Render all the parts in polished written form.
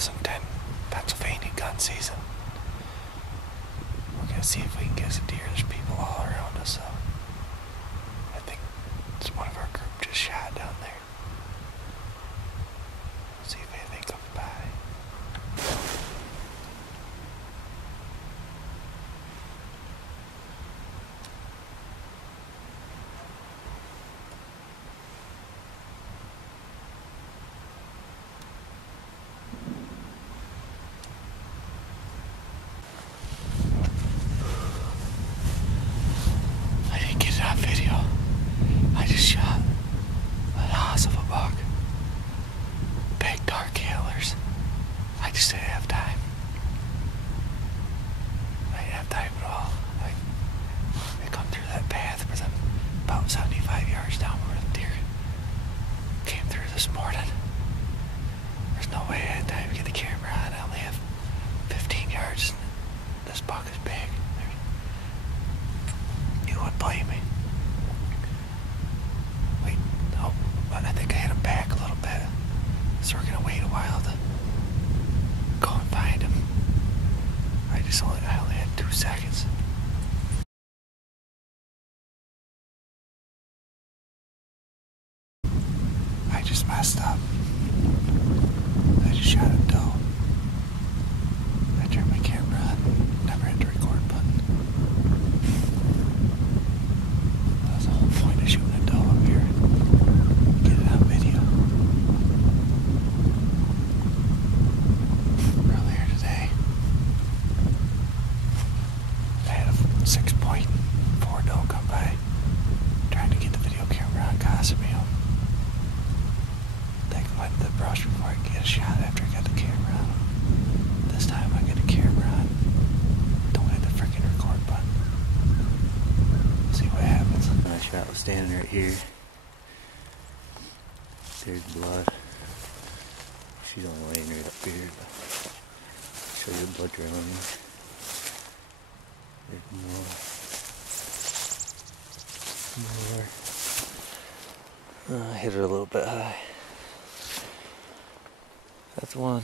2010 Pennsylvania gun season. We're gonna see if we can get some deer. There's people all around us, so I think it's one of our group just shot down there. We'll see if anything comes by. Video. I just shot an ass of a buck. Big dark antlers. I just didn't have time. I didn't have time at all. I come through that path where them about 75 yards down where the deer came through this morning. There's no way I had time to get the camera on. I only have 15 yards. This buck is big. You wouldn't blame me. I think I hit him back a little bit, so we're gonna wait a while to go and find him. I only had 2 seconds. I just messed up. I just shot a doe. I turned my camera on, never hit the record button. That was the whole point of shooting a doe up here. Earlier today, I had a 6.4 doe come by, trying to get the video camera on Casamio. They went to the brush before I could get a shot after I got the camera on. This time I get the camera on, don't hit the freaking record button. See what happens. My shot was standing right here. There's blood. She's only laying right up here, but I'll show you the blood trail on there. There's more. I hit her a little bit high. That's one.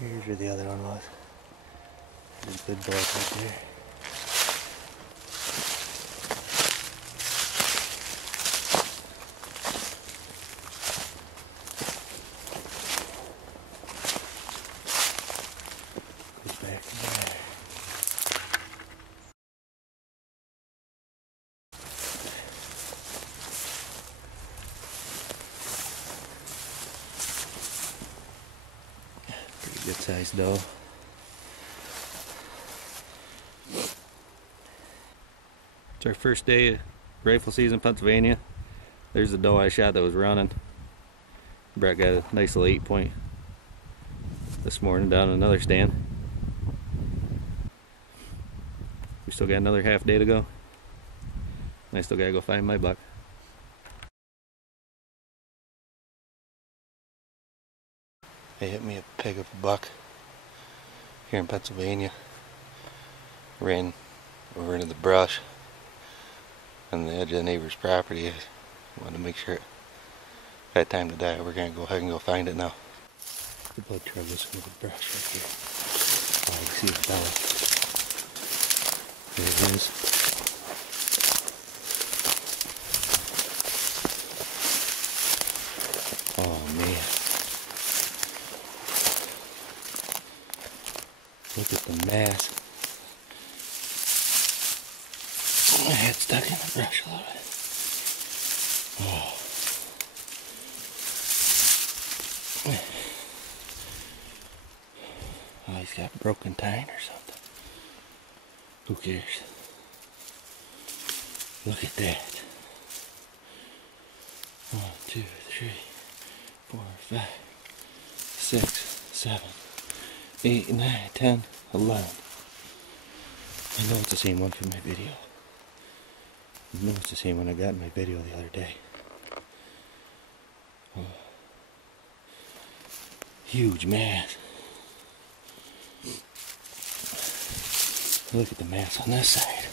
Here's where the other one was. There's a good blood right there. Goes back in there. Good sized doe. It's our first day of rifle season in Pennsylvania. There's the doe I shot that was running. Brett got a nice little 8-point this morning down in another stand. We still got another half day to go. And I still gotta go find my buck. They hit me a pig of a buck here in Pennsylvania. Ran over into the brush on the edge of the neighbor's property. I wanted to make sure it had time to die. We're gonna go ahead and go find it now. The blood trail goes through the brush right here. Oh, you can see the belly. There it is. Oh man. Look at the mass. It's stuck in the brush a little bit. Oh. Oh, he's got a broken tine or something. Who cares? Look at that. 1, 2, 3, 4, 5, 6, 7, 8, 9, 10, 11. I know it's the same one from my video. I know it's the same one I got in my video the other day. Oh. Huge mass. Look at the mass on this side.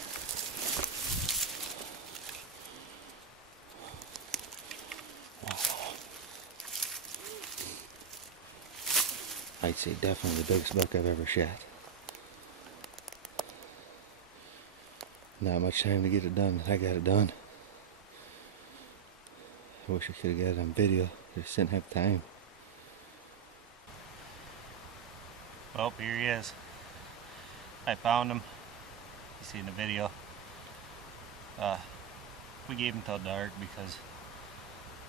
Wow. I'd say definitely the biggest buck I've ever shot. Not much time to get it done, but I got it done. I wish I could have got it on video. I just didn't have time. Well, here he is. I found him. You see in the video. We gave him till dark because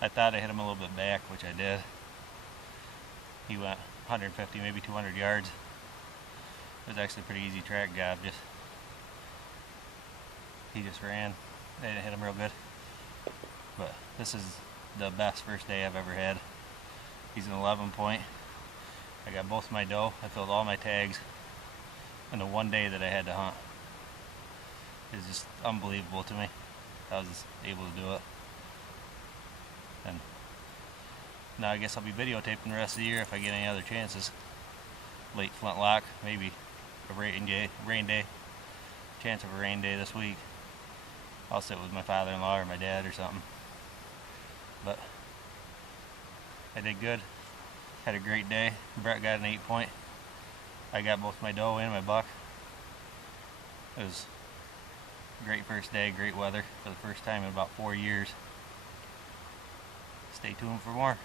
I thought I hit him a little bit back, which I did. He went 150, maybe 200 yards. It was actually a pretty easy track job. He just ran. I didn't hit him real good. But this is the best first day I've ever had. He's an 11 point. I got both my doe. I filled all my tags in the one day that I had to hunt. It was just unbelievable to me. I was able to do it. And now I guess I'll be videotaping the rest of the year if I get any other chances. Late flintlock, maybe a rain day. Chance of a rain day this week. I'll sit with my father-in-law or my dad or something. But I did good. Had a great day. Brett got an 8 point. I got both my doe and my buck. It was a great first day, great weather for the first time in about 4 years. Stay tuned for more.